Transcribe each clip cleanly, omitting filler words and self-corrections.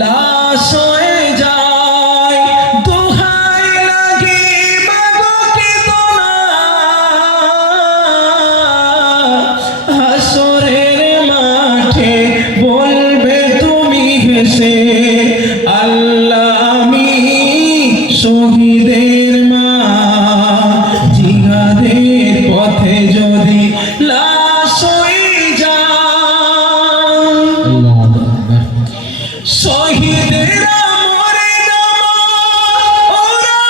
লাশ হয়ে যায় দোহাই লাগে মাগো কেঁদো না হাসরের মাঠে বলবে তুমি হেসে আল্লাহ আমি শহীদের মা জিহাদের পথে যদি লাশ হয়ে যায় শহীদেরা মরে না ওরা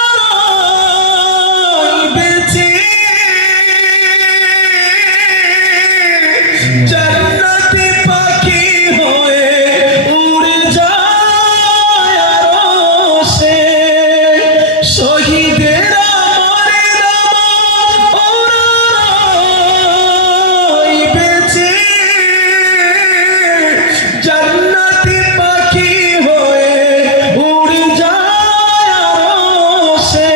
বেঁচে জান্নাতে পাখি হয়ে উড়ে যায় আরশে শহীদেরা মরে না ওরা বেঁচে জান্নাতে পাখি হয়ে উড়ে যায় আরশে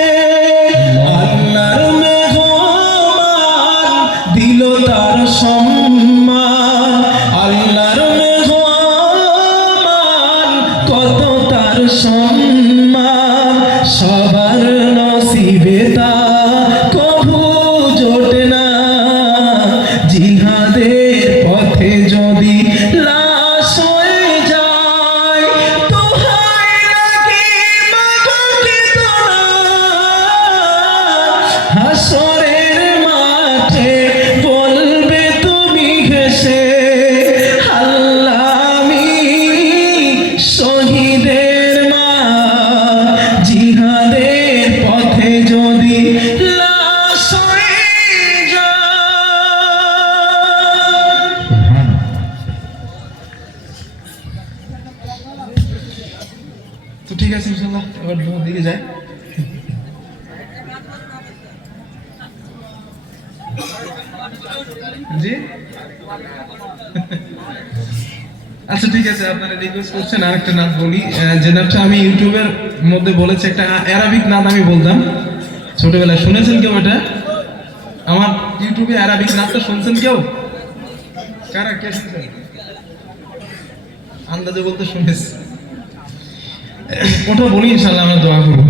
আল্লাহর মেহমান দিল তার সম্মান আল্লাহর মেহমান কত তার সম্মান সবার নসিবে তা কভু জোটে না জিহাদের পথে যদি লাশ হয়ে যায় দোহাই লাগে মাগো কেঁদো না হাসরের মাঠে বলবে তুমি হেসে আল্লাহ আমি শহীদের মা জিহাদের পথে যদি লাশ হয়ে যায় তো ঠিক আছে ইনশাআল্লাহ এবার দিকে যায় জি আচ্ছা ঠিক আছে আপনারা রিকোয়েস্ট করছেন আরেকটা নাচ বলি যে নাচটা আমি ইউটিউবের মধ্যে বলেছি একটা অ্যারাবিক নাচ আমি বলতাম ছোটবেলায় শুনেছেন কেউ এটা আমার ইউটিউবে অ্যারাবিক নাচটা শুনছেন কেউ কারা কে শুনছেন আন্দাজে বলতে শুনেছি ওটা বলি ইনশাআল্লাহ আমরা দোয়া করব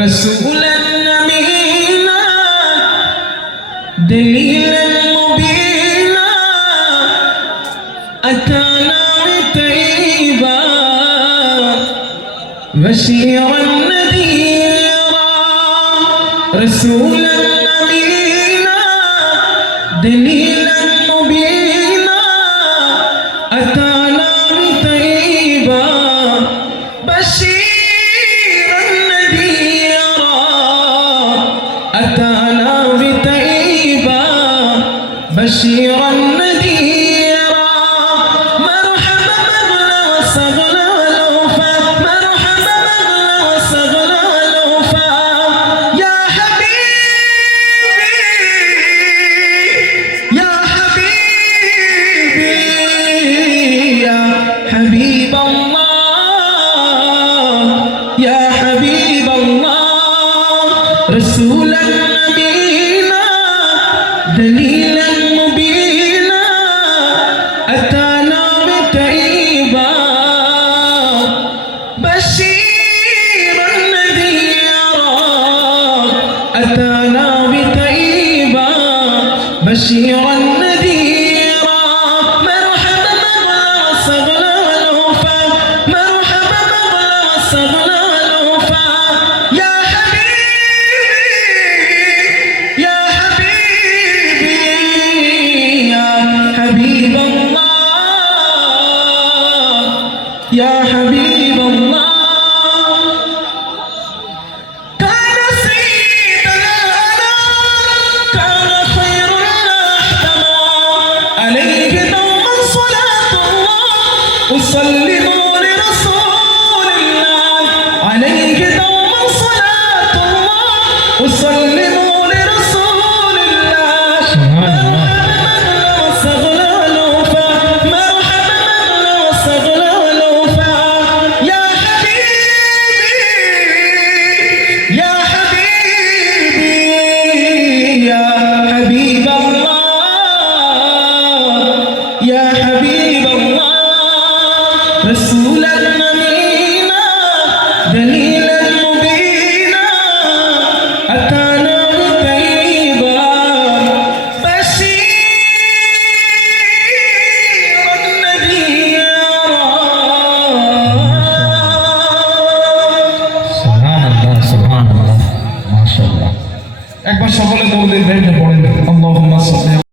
রাসূলান নামিনা দলিলান মুবিনা আতানা তাইবা বশীরান নাযীরা রাসূলান নামিনা দলিলান মুবিনা আতানা তাইবা بشيرا نذيرا أتانا بطيبا بشيرا نذيرا مرحبا مغنى وصغنى ولوفا مرحبا مغنى وصغنى ولوفا يا حبيبي يا حبيبي يا حبيب الله يا حبيب الله رسولا نبينا دليلا مبينا أتانا بطيبا بشيرا نذيرا أتانا بطيبا بشيرا نذيرا مرحبا مغنى وصغنى ولوفا مرحبا مغنى وصغنى ولوفا يا حبيبي يا حبيبي يا حبيب الله يا حبيب الله كان سيدنا كان خير الأحتمى عليه دوما صلاة الله أسلموا لرسول الله عليه دوما صلاة الله أسلموا لرسول الله مرحبا وصغنى ولوفا مرحبا وصغنى ولوفا يا رسولا أمينا دليلا مبينا أتانا بطيبا بشيرا نذيرا সুবহানাল্লাহ, মাশাআল্লাহ। একবার সকলে দরুদ পড়েন আল্লাহুম্মা সাল্লি